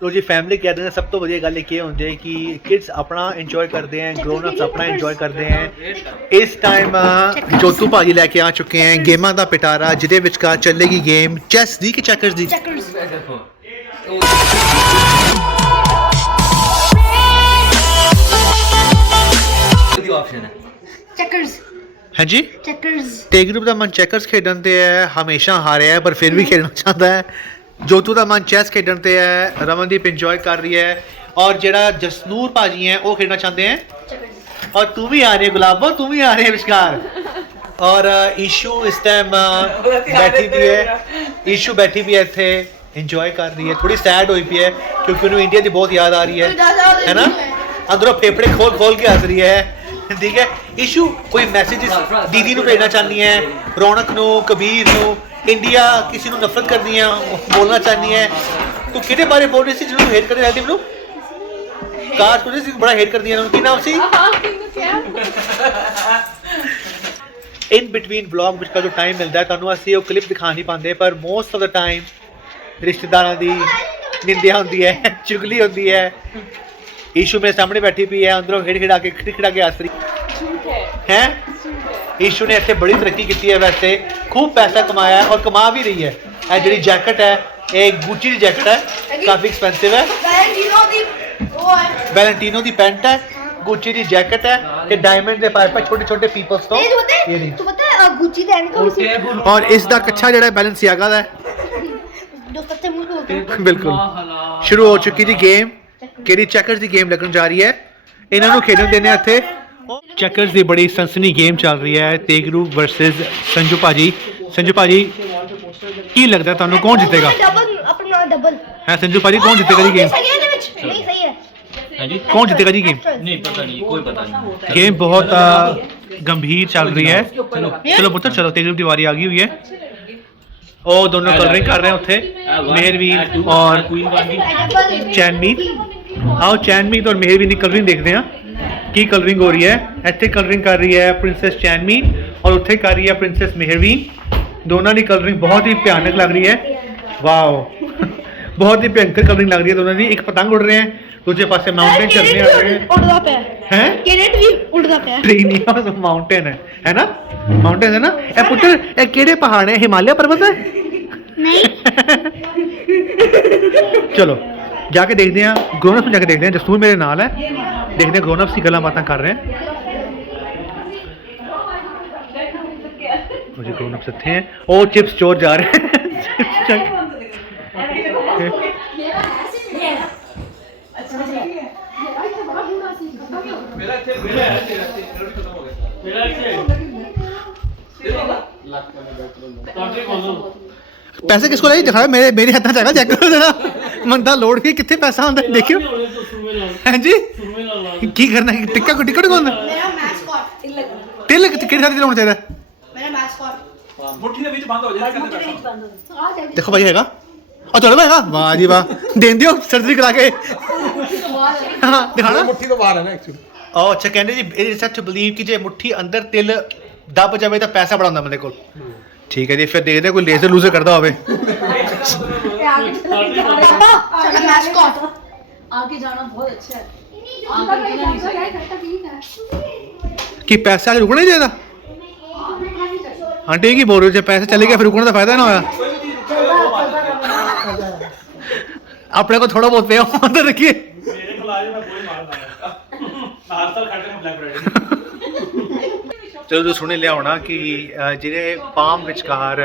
लो जी family gathering सब तो वधिया गल ये होंदी है कि किड्स अपना इंजॉय करते हैं, ग्रोन अप्स अपना इंजॉय करते हैं। इस टाइम जोतू भाजी लेके आ चुके हैं गेमां दा पिटारा जिहदे विचकार चलेगी गेम चेस दी कि चेकर्स दी। ऑप्शन है चेकर्स। हाँ जी चेकर्स। तेगरूप का मन चेकर्स खेडन ते है, हमेशा हारे है पर फिर भी खेलना चाहता है। जोतू का मन चेस खेडन ते है, रमनदीप इंजॉय कर रही है और जेड़ा जसनूर भाजी है वो खेलना चाहते हैं। और तू भी आ रही है गुलाबो, तू भी आ रही है विचकार। और ईशू इस टाइम बैठी भी है, ईशू बैठी भी है इत्थे इंजॉय कर रही है, थोड़ी सैड हुई पई है क्योंकि उन्हें इंडिया की बहुत याद आ रही है ना। अंदरों फेफड़े खोल खोल के हंस रही है, ठीक है। ईशू कोई मैसेज दीदी नूं भेजना चाहनी है, रौनक नूं, कबीर नूं, इंडिया किसी नूं नफरत करनी है, बोलना चाहनी है। तो किहदे बारे बोल रही सी जिन्हों हेट कर रिलेटिव नूं? काश कुछ सी बड़ा हेट कर दिया उन्होंने, की नाम सी? इन बिटवीन व्लॉग विच का जो टाइम मिलता है तुहानूं असीं वो क्लिप दिखा नहीं पाते, पर मोस्ट ऑफ द टाइम रिश्तेदारां दी निंदिया होंदी है, चुगली होंदी है। ईशू मेरे सामने बैठी हुई है, अंदरों खिड़ा के हंस रही है। ईशू ने इतने बड़ी तरक्की की है, वैसे खूब पैसा कमाया है और कमा भी रही है। यह जी जैकेट है, एक गुची की जैकेट है, काफ़ी एक्सपेंसिव है। वैलेंटीनो की पैंट है, गुची की जैकेट है, ते डायमंड के पाइप है छोटे छोटे पीपल्स तो ये नहीं। तू पता है गुची दैन को और इसका कच्चा जड़ा बैलेंसियागा दा है। जो सच्चे मुंह बोलते हैं। बिल्कुल शुरू हो चुकी जी गेम। केड़ी चेकर्स की गेम लगन जा रही है, इन्होंने खेलन देने इत्थे। चेकर्स की बड़ी सनसनी गेम चल रही है, तेगरू वर्सेस संजू भाजी। संजू भाजी की लगता है तुहानू कौन जीतेगा? डबल अपना डबल है संजू भाजी कौन जीतेगा जी गेम? नहीं सही है। हाँ जी कौन जीतेगा जी गेम? नहीं पता नहीं, कोई पता नहीं। गेम बहुत गंभीर चल रही है। चलो पुत्र चलो, तेगरू की वारी आ गई हुई है। ओ दोनों कलरिंग कर रहे हैं उत्थे, मेहरवीन और चैनमीत। आओ चैनमीत और मेहरवीन की कलरिंग देखते हैं की कलरिंग हो रही है। इत्थे कलरिंग कर रही है प्रिंसेस चैनमीत और उत्थे कर रही है प्रिंसेस मेहरवीन। दोनों की कलरिंग बहुत ही भयानक लग रही है। वाओ बहुत ही भयंकर कलरिंग लग रही है दोनों की। एक पतंग उड़ रहे हैं, दूसरे पासे माउंटेन चलने आ रहे हैं। कैरेट भी उड़दा पे ट्री नहीं माउंटेन है ना, माउंटेन है ना। ए पुत्र ए केड़े पहाड़ है? हिमालय पर्वत है? नहीं। चलो जाके देखते हैं, ग्रोन अप्स में जाके देखते हैं। जसूर मेरे नाल है, देखते हैं ग्रोन अप्स की गल्लां बातां कर रहे हैं। मुझे ग्रोन अप्स इत्थे हैं, ओ चिप्स चोर जा रहे हैं। पैसे किसको लगे दिखाओ, मेरे मेरे हाथ में चेक करो जरा। मंदा लोड के कितने पैसा आंदा देखियो। हैं जी की करना है? टिक्का को टिकट कौन मेरा मैस्कॉट तिल कितने साथ होना चाहिए? मेरा मैस्कॉट मुट्ठी ਦੇ ਵਿੱਚ ਬੰਦ ਹੋ ਜਾਏ। देखो भाई हैगा और चलो भाई वाह जी वाह, देन दियो सर्जरी करा के। हां दिखाना ਮੁੱਠੀ ਤੋਂ ਬਾਹਰ ਹੈ ਨਾ ਐਕਚੁਅਲੀ। ओ अच्छा कहंदे जी इट इज टू बिलीव कि जे मुट्ठी अंदर तिल दब जावे तो पैसा बड़ा होंदा बंदे कोल। ठीक है जी, फिर देखते हैं कोई लेजर लूजर करता होवे। मैस्कॉट आगे जाना बहुत अच्छा है। कि पैसा रुकना ही चाहिए? आंटी की बोल रहे हो पैसे चले गए फिर रुकने का फायदा ना होया। अपने को थोड़ा बहुत पे अंदर रखिए। ਮੇਰੇ ਕੋਲ ਆ ਜਾ ਮੈਂ ਕੋਈ ਮਾਰਦਾ ਹਾਂ। ਹਰ ਸਾਲ ਖੜਦੇ ਮੈਂ ਬਲੈਕ ਬ੍ਰਾਈਡ। चलो तो सुने लिया होना कि जिहदे पाम विचकार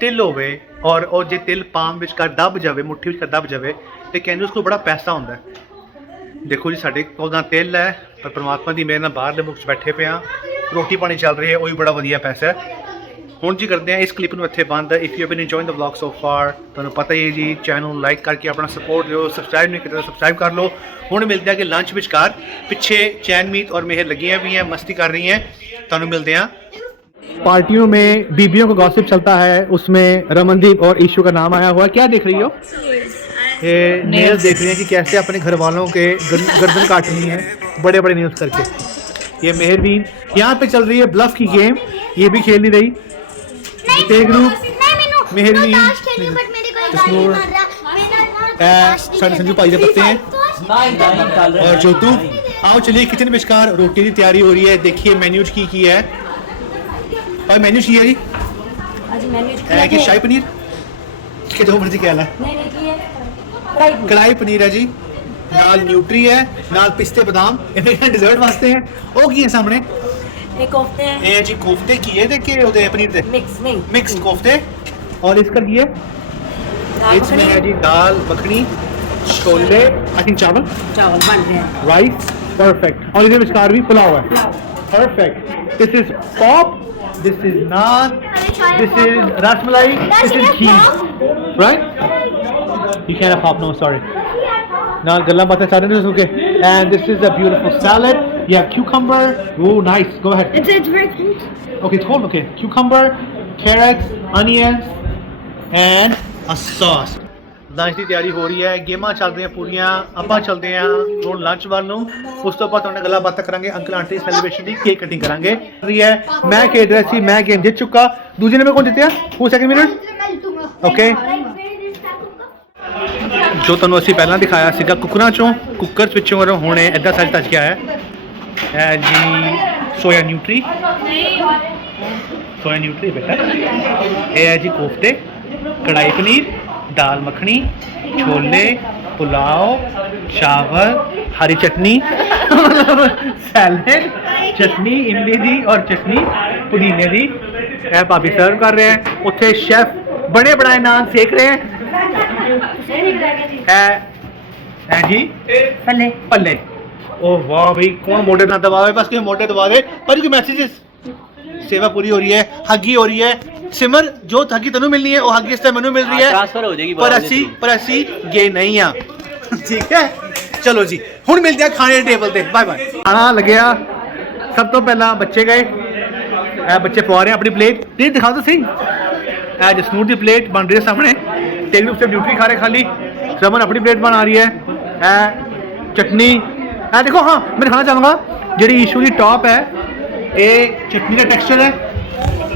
तिल होवे और जे तिल पाम विचकार दब जावे, मुट्ठी विचकार दब जावे तो कहने उसको बड़ा पैसा होंदा है। देखो जी साडे कोल तां तिल है पर परमात्मा दी मेहर नाल बाहरले मुल्क च बैठे पे हाँ, रोटी पानी चल रही है, वो भी बड़ा वधिया पैसा है। हुण जी करते हैं इस क्लिप नूं इत्थे बंद। If you have been enjoying the vlog so far, तुहानूं पता ही है जी चैनल लाइक करके अपना सपोर्ट दिओ, सब्सक्राइब नहीं किया सब्सक्राइब कर लो। हुण मिलते हैं कि लंच विचकार पिछे चैनमीत और मेहर लगियां हुई हैं, मस्ती कर रही हैं। तुहानूं मिलते हैं। पार्टियों में बीबियों का गॉसिप चलता है, उसमें रमनदीप और ईशू का नाम आया हुआ है। क्या देख रही हो? ये नेल्स देख रही हैं कि कैसे अपने घर वालों के गर्दन काटनी है बड़े बड़े नेल्स करके। ये मेहरवीन यहाँ पे चल रही है ब्लफ की गेम, ये भी खेल नहीं रही। तेगरू मेहरवीन साढ़े संजू भाई के पत्ते हैं और जोतू। आओ चलिए किचन विचकार रोटी की तैयारी हो रही है। देखिए मेन्यू की है और मेन्यू की है जी कि शाही पनीर के जो मर्जी कहला कढ़ाई पनीर है जी, नाल न्यूट्री है, नाल पिस्ते बादाम डिजर्ट वास्ते हैं। वो की है सामने ये जी कोफ्ते की है देखे ओदे पनीर दे मिक्स कोफ्ते। और इसका की है इसमें है जी दाल मखनी छोले आई थिंक चावल बन रहे हैं। Rice perfect. और इधर विचकार भी पुलाव है perfect. This is pop, this is naan, this is rasmalai, this is cheese right. You can't have pop, no, sorry. Now, galla batein sare ne suke. And this is a beautiful salad. You have cucumber. Oh, nice. Go ahead. It's very cute. Okay, it's cold. Okay, cucumber, carrots, onions, and a sauce. Lunch की तैयारी हो रही है, गेमां चल रही पूरियां। ਆਪਾਂ चलते हैं ਹੁਣ लंच ਵੱਲ ਨੂੰ। ਉਸ ਤੋਂ ਬਾਅਦ ਤੁਹਾਡੇ ਗੱਲਾਂ ਬਾਤਾਂ ਕਰਾਂਗੇ, ਅੰਕਲ ਆਂਟੀ ਸੈਲੀਬ੍ਰੇਸ਼ਨ ਦੀ ਕੇਕ ਕਟਿੰਗ ਕਰਾਂਗੇ। ਹੈ ਮੈਂ ਖੇਡ ਰਿਹਾ ਸੀ, ਮੈਂ ਗੇਮ ਜਿੱਤ ਚੁੱਕਾ। ਦੂਜੇ ਨੇ ਕੌਣ ਜਿੱਤਿਆ? ਹੂ ਸੈਕਿੰਡ ਮਿੰਟ ਓਕੇ। ਜੋ ਤੁਹਾਨੂੰ ਅਸੀਂ ਪਹਿਲਾਂ ਦਿਖਾਇਆ ਸੀਗਾ ਕੁੱਕਰਾਂ ਚੋਂ, ਕੁੱਕਰ ਵਿੱਚੋਂ ਹੁਣ ਇੱਦਾਂ ਸਾਈਜ਼ ਤੱਕ ਗਿਆ ਹੈ। ਇਹ ਜੀ ਸੋਇਆ ਨਿਊਟਰੀ ਬੇਟਾ। ਇਹ ਹੈ ਜੀ ਕੋਫਤੇ, कढ़ाई पनीर, दाल मखनी, छोले, पुलाव, चावल, हरी चटनी सैलेड, चटनी इमली दी और चटनी पुदीने दी। ਇਹ ਭਾਬੀ ਸਰਵ ਕਰ ਰਹੇ हैं। ਉੱਥੇ शेफ बने बनाए नान सेक रहे हैं। है जी पल्ले। ओ वाह भाई कौन मोटे ना दबावे, बस कोई मोटे दबा दे। पर कोई मैसेजेस सेवा पूरी हो रही है, हगी हो रही है। सिमर जो हगी तेनू मिलनी है वो हगी इस मैनू मिल रही है, ट्रांसफर हो जाएगी पर असी गे नहीं हाँ ठीक है। चलो जी हुण मिलते हैं खाने टेबल ते। Bye bye. खाना लगे सब तो पहला बच्चे गए, बच्चे पवा रहे हैं अपनी प्लेट। प्लेट दिखा तो सही। जसनूर की प्लेट बन रही है सामने, तेरी उससे ड्यूटी खा रहे खाली। रमन अपनी प्लेट बना रही है। चटनी देखो। हाँ मैं दिखाना चाहूँगा जी इशू की टॉप है, ये चटनी का टेक्सचर है,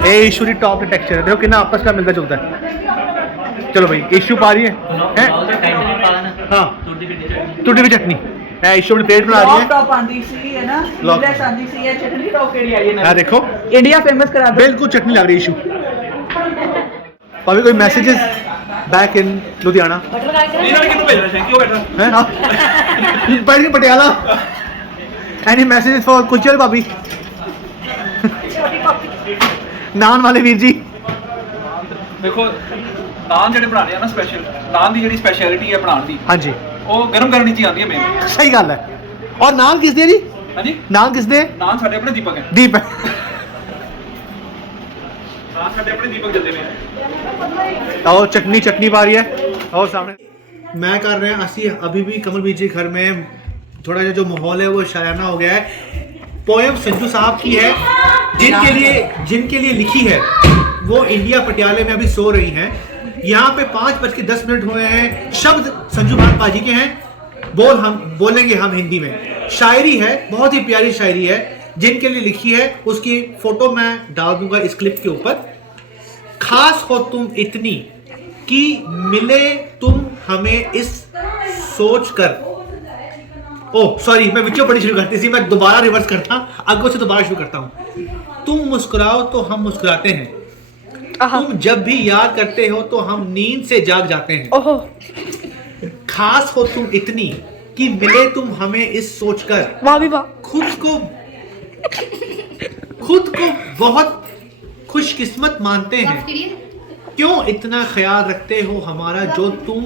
ये इशू की टॉप का टेक्सचर है। देखो कितना आपस का मिलता जुलता है। चलो भाई इशू पा रही है हाँ टूटी हुई चटनी। इशू अपनी प्लेट बना रही है। देखो इंडिया फेमस करा दो। बिल्कुल चटनी लग रही है इशू। भाभी कोई messages back in Ludhiana Patiala any messages for कुचल भाभी नान वाले वीर जी। देखो नान ਜਿਹੜੇ ਬਣਾਣੇ ਆ ਨਾ ਸਪੈਸ਼ਲ, ਨਾਨ ਦੀ ਜਿਹੜੀ ਸਪੈਸ਼ਲਿਟੀ ਹੈ ਬਣਾਉਣ ਦੀ, हाँ जी ਉਹ ਗਰਮ ਕਰਨੀ ਚ ਆਉਂਦੀ ਹੈ ਮੇਨ। सही गल है। और नान किस दे जी? ਹਾਂਜੀ नान किस दे? ਨਾਨ ਸਾਡੇ ਆਪਣੇ ਦੀਪਕ ਹੈ। दीप है। ਨਾਨ ਸਾਡੇ ਆਪਣੇ ਦੀਪਕ ਜੱਦੇ ਨੇ। और चटनी पा रही है। और सामने मैं कर रहे हैं असी अभी भी कमल बीच जी घर में थोड़ा जो माहौल है वो शायाना हो गया है। पोएम संजू साहब की है, जिनके लिए लिखी है वो इंडिया पटियाले में अभी सो रही हैं। यहाँ पे 5:10 हुए हैं। शब्द संजू भान पाजी के हैं, बोलेंगे हम हिंदी में। शायरी है, बहुत ही प्यारी शायरी है। जिनके लिए लिखी है उसकी फोटो मैं डाल दूंगा इस क्लिप के ऊपर। खास हो तुम इतनी कि मिले तुम हमें इस सोच कर। ओह सॉरी मैं विचो पढ़ी शुरू करती थी, मैं दोबारा रिवर्स करता, आगे से दोबारा शुरू करता हूँ। तुम मुस्कुराओ तो हम मुस्कुराते हैं, तुम जब भी याद करते हो तो हम नींद से जाग जाते हैं। खास हो तुम इतनी कि मिले तुम हमें इस सोचकर, खुद को बहुत खुशकिस्मत मानते हैं। क्यों इतना ख्याल रखते हो हमारा जो तुम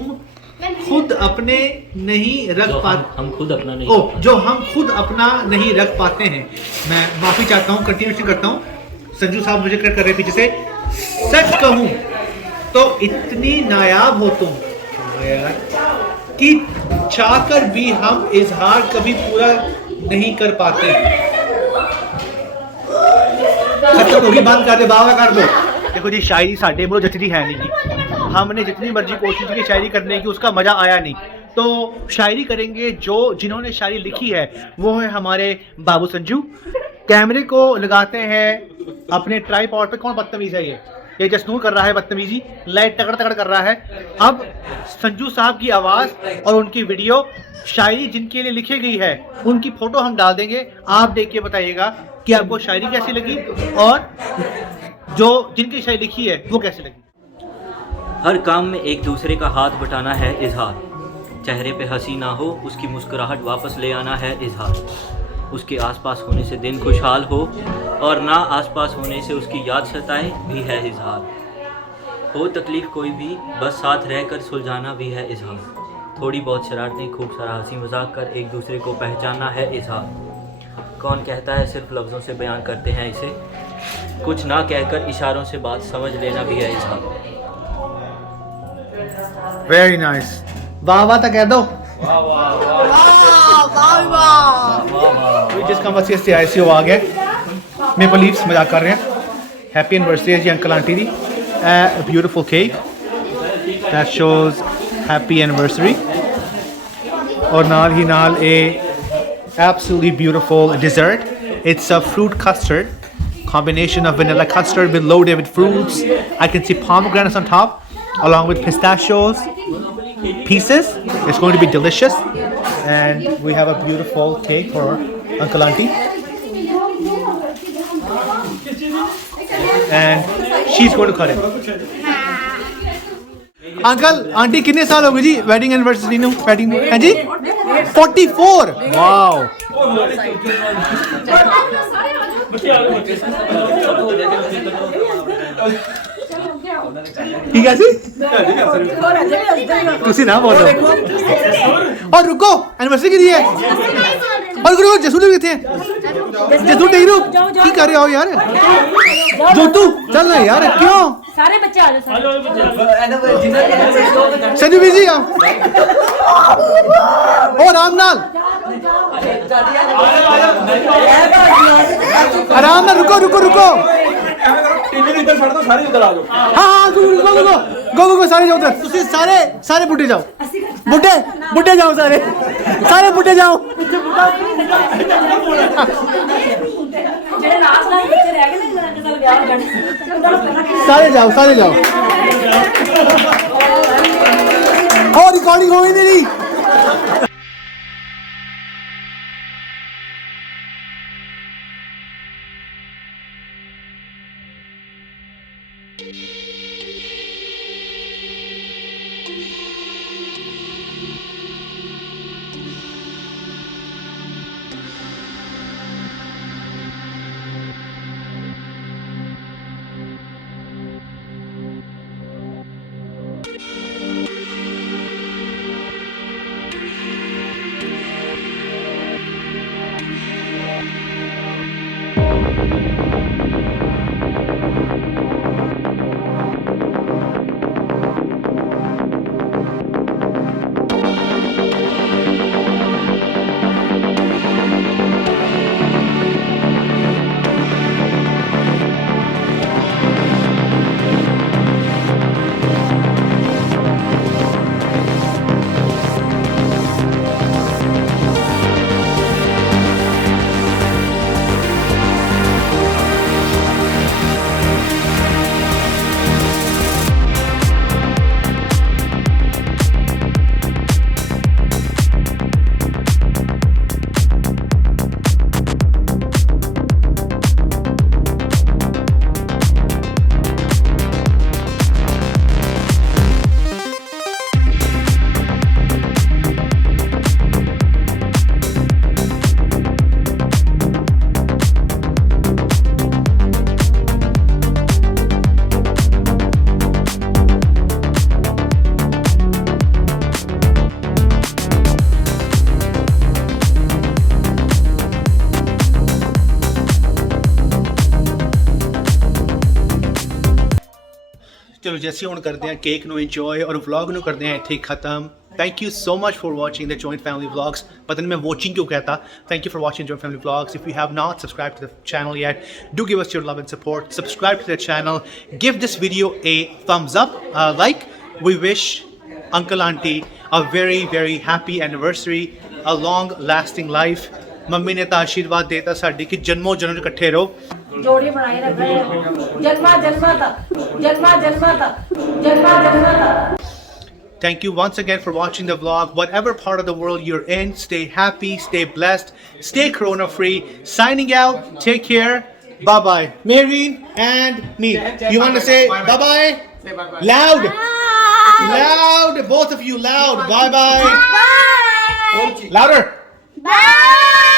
खुद अपने नहीं रख पाते, हम खुद अपना नहीं जो हम खुद अपना नहीं रख पाते हैं। मैं माफी चाहता हूँ, कंटिन्यूशन करता हूँ। संजू साहब मुझे कट कर रहे पीछे से। सच कहूँ तो इतनी नायाब हो तुम कि चाहकर भी हम इजहार कभी पूरा नहीं कर पाते। खत्म होगी, बंद कर दे, बाबा कर दो। देखो जी शायरी साढ़े बोलो जचती है नहीं जी। हमने जितनी मर्जी कोशिश की शायरी करने की, उसका मज़ा आया नहीं। तो शायरी करेंगे जिन्होंने शायरी लिखी है वो है हमारे बाबू संजू। कैमरे को लगाते हैं अपने ट्राइपॉड पे। कौन बदतमीज है ये? ये जसनूर कर रहा है बदतमीजी, लाइट तगड़ तगड़ कर रहा है। अब संजू साहब की आवाज़ और उनकी वीडियो शायरी जिनके लिए लिखी गई है उनकी फ़ोटो हम डाल देंगे, आप देख के बताइएगा कि आपको शायरी कैसी लगी और जो जिनकी शायरी लिखी है वो कैसी लगी। हर काम में एक दूसरे का हाथ बटाना है इजहार, चेहरे पे हंसी ना हो उसकी मुस्कुराहट वापस ले आना है इजहार, उसके आसपास होने से दिन खुशहाल हो और ना आसपास होने से उसकी याद सताए भी है इजहार, हो तकलीफ़ कोई भी बस साथ रहकर सुलझाना भी है इजहार, थोड़ी बहुत शरारतें खूब सारा हंसी मजाक कर एक दूसरे को पहचानना है इजहार, कौन कहता है सिर्फ लफ्ज़ों से बयान करते हैं इसे, कुछ ना कहकर इशारों से बात समझ लेना भी है इजहार। वेरी नाइस, वाह वाह तो कह दो। जिसका मसीह से ICO आ गया, मेपल लीव्स मजाक कर रहे हैं। हैप्पी एनिवर्सरी जी अंकल आंटी दी, beautiful cake that shows happy anniversary और नाल ही नाल a absolutely beautiful dessert. It's a fruit custard, combination of vanilla custard with loaded with fruits. I can see pomegranates on top along with pistachios pieces. It's going to be delicious and we have a beautiful cake for Uncle Auntie and she's going to cut it. Uncle aunty कितने साल हो गए जी wedding anniversary नु wedding है जी 44 wow ठीक है जी ਤੁਸੀਂ ਨਾ ਬੋਲੋ और रुको एनिवर्सरी की दी है और रुको जसूर किथे है जसूर टेरू की कर रहे हो यार जोतू चल ना यार क्यों सारे बच्चे आ जाओ संजू बिजी आओ ओ राम नाल आराम ना रुको रुको रुको हाँ गो सारे जाओ उधर तुसी सारे बुढ़े जाओ बुढ़े जाओ सारे बुढ़े जाओ सारे जाओ और रिकॉर्डिंग हो ही नहीं ਚਲੋ ਜੈਸੇ ਹੁਣ ਕਰਦੇ ਆ ਕੇਕ ਨੂੰ ਇੰਜੋਏ ਔਰ ਵਲੌਗ ਨੂੰ ਕਰਦੇ ਆ ਇੱਥੇ ਹੀ ਖਤਮ। Thank you so much for watching the Joint Family Vlogs. But then मैं watching क्यों कहता? Thank you for watching Joint Family Vlogs. If you have not subscribed to the channel yet, do give us your love and support. Subscribe to the channel. Give this video a thumbs up. Like. We wish Uncle Auntie a very, very happy anniversary, a long-lasting life, mummy ਨੇ ਤਾਂ ਆਸ਼ੀਰਵਾਦ ਦੇਤਾ ਸਾਡੀ ਕਿ ਜਨਮੋਂ ਜਨਮ ਇਕੱਠੇ ਰਹੋ। जोड़ी बनाए रखे जन्मा जन्मा तक जन्मा जन्मा तक जन्मा जन्मा तक। Thank you once again for watching the vlog. Whatever part of the world you're in, stay happy, stay blessed, stay corona free. Signing out. Take care. Bye bye. Maureen and me. You want to say bye bye? Loud. Loud. Both of you loud. Bye bye. Bye. Louder. Bye.